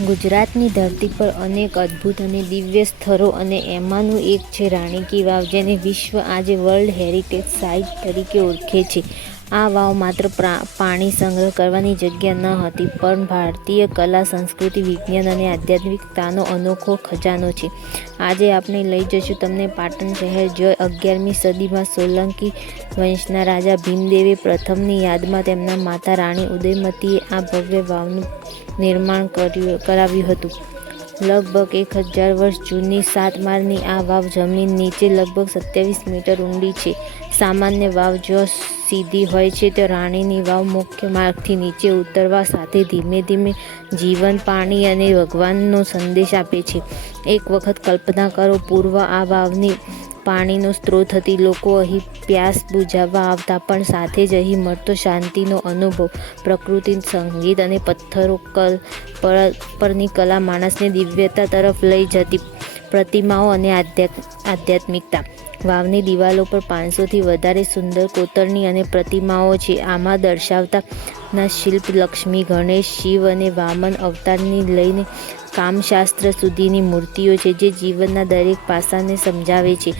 ગુજરાતની ધરતી પર અનેક અદ્ભુત અને દિવ્ય સ્થળો અને એમાંનું એક છે રાણી કી વાવ, જેને વિશ્વ આજે વર્લ્ડ હેરિટેજ સાઇટ તરીકે ઓળખે છે. આ વાવ માત્ર પાણી સંગ્રહ કરવાની જગ્યા ન હતી, પણ ભારતીય કલા, સંસ્કૃતિ, વિજ્ઞાન અને આધ્યાત્મિકતાનો અનોખો ખજાનો છે. આજે આપણે લઈ જઈશું તમને પાટણ શહેર, જ્યાં 11મી સદીમાં સોલંકી વંશના રાજા ભીમદેવ પ્રથમની યાદમાં તેમના માતા રાણી ઉદયમતીએ આ ભવ્ય વાવનું નિર્માણ કરાવ્યું હતું. લગભગ 1000 વર્ષ જૂની 7 માળની આ વાવ જમીન નીચે લગભગ 27 મીટર ઊંડી છે. સામાન્ય વાવ જો સીધી હોય છે, તો રાણીની વાવ મુખ્ય માર્ગથી નીચે ઉતરવા સાથે ધીમે ધીમે જીવન, પાણી અને ભગવાનનો સંદેશ આપે છે. એક વખત કલ્પના કરો, પૂર્વ આ વાવની પાણીનો સ્ત્રોત હતી. લોકો અહીં પ્યાસ બુઝાવવા આવતા, પણ સાથે જ અહીં મળતો શાંતિનો અનુભવ, પ્રકૃતિ, સંગીત અને પથ્થરો પરની કલા માણસને દિવ્યતા તરફ લઈ જતી. પ્રતિમાઓ અને આધ્યાત્મિકતા. વાવની દિવાલો પર 500થી વધારે સુંદર કોતરણી અને પ્રતિમાઓ છે. આમાં દર્શાવતા શિલ્પ લક્ષ્મી, ગણેશ, શિવ અને વામન અવતારની લઈને કામશાસ્ત્ર સુધીની મૂર્તિઓ છે, જે જીવનના દરેક પાસાને સમજાવે છે.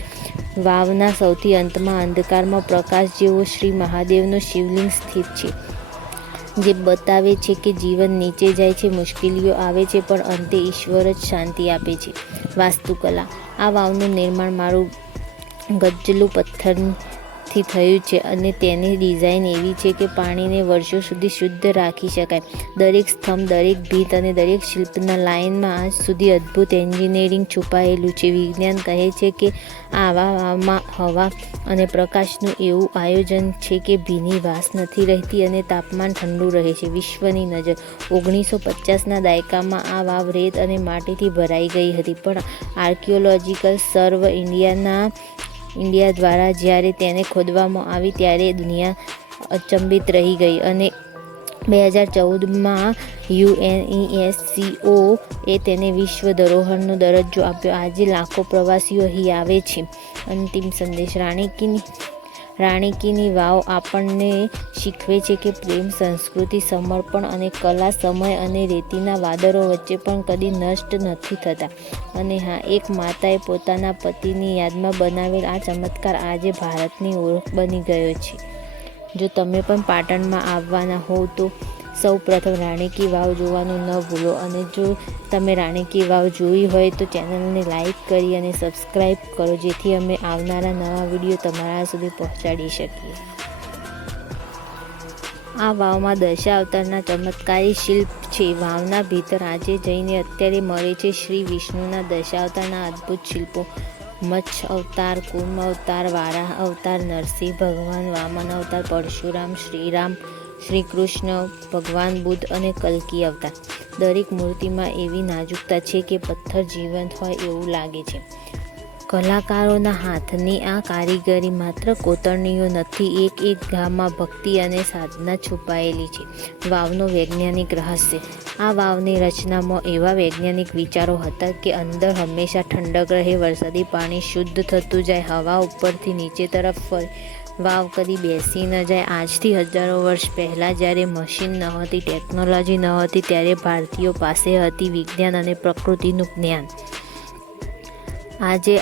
વાવના સૌથી અંતમાં અંધકારમાં પ્રકાશ જેવો શ્રી મહાદેવનો શિવલિંગ સ્થિત છે, જે બતાવે છે કે જીવન નીચે જાય છે, મુશ્કેલીઓ આવે છે, પણ અંતે ઈશ્વર જ શાંતિ આપે છે. વાસ્તુકલા. આ વાવનું નિર્માણ મારું ગજ્જલું પથ્થરથી થયું છે અને તેની ડિઝાઇન એવી છે કે પાણીને વર્ષો સુધી શુદ્ધ રાખી શકાય. દરેક સ્તંભ, દરેક ભીંત અને દરેક શિલ્પના લાઇનમાં આજ સુધી અદ્ભુત એન્જિનિયરિંગ છુપાયેલું છે. વિજ્ઞાન કહે છે કે આવા વાવમાં હવા અને પ્રકાશનું એવું આયોજન છે કે ભીની વાસ નથી રહેતી અને તાપમાન ઠંડુ રહે છે. વિશ્વની નજર. 1950ના દાયકામાં આ વાવ રેત અને માટીથી ભરાઈ ગઈ હતી, પણ આર્કિયોલોજીકલ સર્વે ઇન્ડિયા દ્વારા જ્યારે તેને ખોદવામાં આવી, ત્યારે દુનિયા અચંબિત રહી ગઈ અને 2014માં UNESCO એ તેને વિશ્વ ધરોહરનો દરજ્જો આપ્યો. આજે લાખો પ્રવાસીઓ અહીં આવે છે. અંતિમ સંદેશ. રાણી કીની વાવ આપણને શીખવે છે કે પ્રેમ, સંસ્કૃતિ, સમર્પણ અને કલા સમય અને રેતીના વાદળો વચ્ચે પણ કદી નષ્ટ નથી થતા. અને હા, એક માતાએ પોતાના પતિની યાદમાં બનાવેલ આ ચમત્કાર આજે ભારતની ઓળખ બની ગયો છે. જો તમે પણ પાટણમાં આવવાના હોવ તો સૌ પ્રથમ રાણી કી વાવ જોવાનું ન ભૂલો. અને જો તમે રાણી કી વાવ જોઈ હોય તો ચેનલને લાઈક કરી અને સબસ્ક્રાઈબ કરો, જેથી અમે આવનારા નવા વિડીયો તમારા સુધી પહોંચાડી શકીએ. આ વાવમાં દશાવતારના ચમત્કારી શિલ્પ છે. વાવના ભીતર આજે જઈને અત્યારે મળે છે શ્રી વિષ્ણુના દશાવતારના અદ્ભુત શિલ્પો. મત્સ્ય અવતાર, કૂર્મ અવતાર, વારાહ અવતાર, નરસિંહ ભગવાન, વામન અવતાર, પરશુરામ, શ્રીરામ, શ્રી કૃષ્ણ ભગવાન, બુદ્ધ અને કલ્કી અવતાર. દરેક મૂર્તિમાં એવી નાજુકતા છે કે પથ્થર જીવંત હોય એવું લાગે છે. કલાકારોના હાથની આ કારીગરી માત્ર કોતરણીઓ નથી, એક ગામમાં ભક્તિ અને સાધના છુપાયેલી છે. વાવનો વૈજ્ઞાનિક રહસ્ય. આ વાવની રચનામાં એવા વૈજ્ઞાનિક વિચારો હતા કે અંદર હંમેશા ઠંડક રહે, વરસાદી પાણી શુદ્ધ થતું જાય, હવા ઉપરથી નીચે તરફ ફરે, વાવ કદી બેસી ન જાય. આજથી હજારો વર્ષ પહેલાં જ્યારે મશીન નહોતી, ટેકનોલોજી નહોતી, ત્યારે ભારતીયો પાસે હતી વિજ્ઞાન અને પ્રકૃતિનું જ્ઞાન. આજે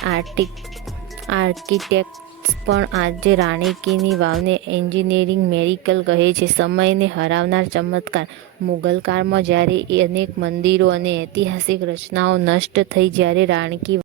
આર્કિટેક્ટ્સ પણ આજે રાણી કીની વાવને એન્જિનિયરિંગ મેરિકલ કહે છે, સમયને હરાવનાર ચમત્કાર. મુગલ કાળમાં જ્યારે અનેક મંદિરો અને ઐતિહાસિક રચનાઓ નષ્ટ થઈ, જ્યારે રાણી કી